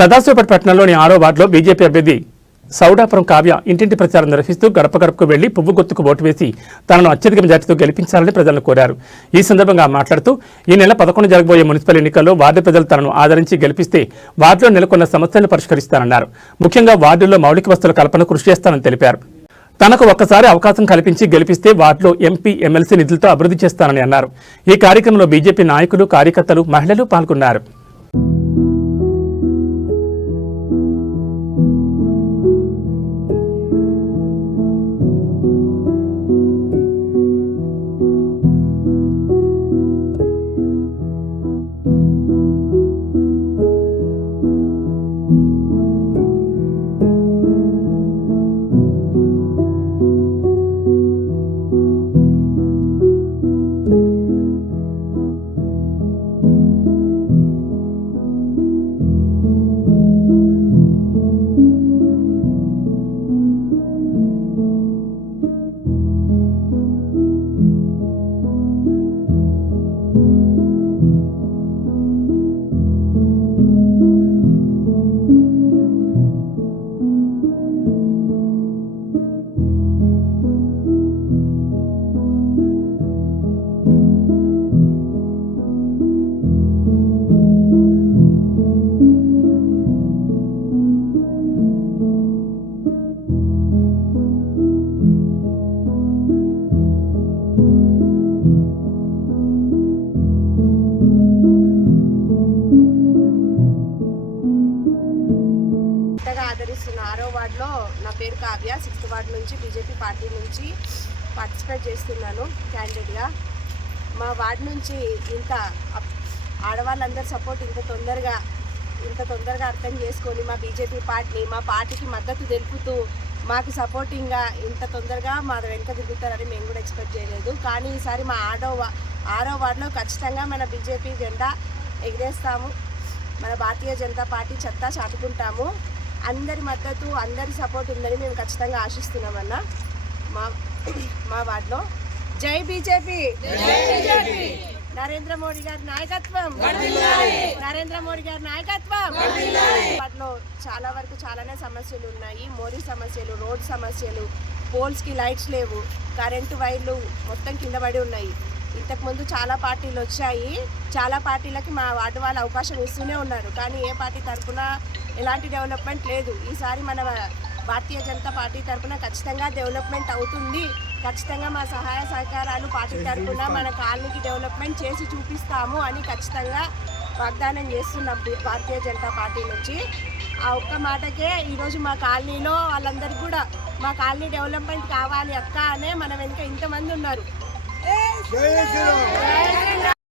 సదాశివపేట పట్టణంలోని 6వ వార్డులో బీజేపీ అభ్యర్థి సౌడాపురం కావ్య ఇంటింటి ప్రచారం నిర్వహిస్తూ గడప గడపకు వెళ్లి పువ్వు గుర్తుకు ఓటు వేసి తనను అత్యధిక మెజార్టీతో గెలిపించాలని ప్రజలను కోరారు. ఈ సందర్భంగా మాట్లాడుతూ ఈ నెల 11 జరగబోయే మున్సిపల్ ఎన్నికల్లో వార్డు ప్రజలు తనను ఆదరించి గెలిపిస్తే వార్డులో నెలకొన్న సమస్యలను పరిష్కరిస్తానన్నారు. ముఖ్యంగా వార్డుల్లో మౌలిక వసతుల కల్పన కృషి చేస్తానని తెలిపారు. తనకు ఒక్కసారి అవకాశం కల్పించి గెలిపిస్తే వార్డులో ఎంపీ, ఎమ్మెల్సీ నిధులతో అభివృద్ధి చేస్తానని అన్నారు. ఈ కార్యక్రమంలో బీజేపీ నాయకులు, కార్యకర్తలు, మహిళలు పాల్గొన్నారు. ఆదరిస్తున్న 6వ వార్డులో నా పేరు కావ్య, 6th వార్డు నుంచి బీజేపీ పార్టీ నుంచి పార్టిసిపేట్ చేస్తున్నాను క్యాండిడేట్గా. మా వార్డు నుంచి ఇంత ఆడవాళ్ళందరి సపోర్ట్ ఇంత తొందరగా అర్థం చేసుకొని మా బీజేపీ పార్టీని, మా పార్టీకి మద్దతు తెలుపుతూ మాకు సపోర్టింగ్గా ఇంత తొందరగా మా వెనక దిగుతారని మేము కూడా ఎక్స్పెక్ట్ చేయలేదు. కానీ ఈసారి మా 6వ వార్డులో ఖచ్చితంగా మన బీజేపీ జెండా ఎగిరేస్తాము. మన భారతీయ జనతా పార్టీ చెత్త చాటుకుంటాము. అందరి మద్దతు, అందరి సపోర్ట్ ఉందని మేము ఖచ్చితంగా ఆశిస్తున్నామన్న. మా వార్డులో జై బీజేపీ, నరేంద్ర మోడీ గారి నాయకత్వం, వాటిలో చాలా వరకు చాలానే సమస్యలు ఉన్నాయి. మోరీ సమస్యలు, రోడ్ సమస్యలు, పోల్స్కి లైట్స్ లేవు, కరెంటు వైర్లు మొత్తం కింద పడి ఉన్నాయి. ఇంతకుముందు చాలా పార్టీలు వచ్చాయి, చాలా పార్టీలకి మా వార్డు వాళ్ళు అవకాశం ఇస్తూనే ఉన్నారు. కానీ ఏ పార్టీ తరఫున ఎలాంటి డెవలప్మెంట్ లేదు. ఈసారి మన భారతీయ జనతా పార్టీ తరఫున ఖచ్చితంగా డెవలప్మెంట్ అవుతుంది. ఖచ్చితంగా మా సహాయ సహకారాలు పార్టీ తరఫున మన కాలనీకి డెవలప్మెంట్ చేసి చూపిస్తాము అని ఖచ్చితంగా వాగ్దానం చేస్తున్నాం భారతీయ జనతా పార్టీ నుంచి. ఆ ఒక్క మాటకే ఈరోజు మా కాలనీలో వాళ్ళందరికీ కూడా మా కాలనీ డెవలప్మెంట్ కావాలి అక్క అనే మన వెనుక ఇంతమంది ఉన్నారు.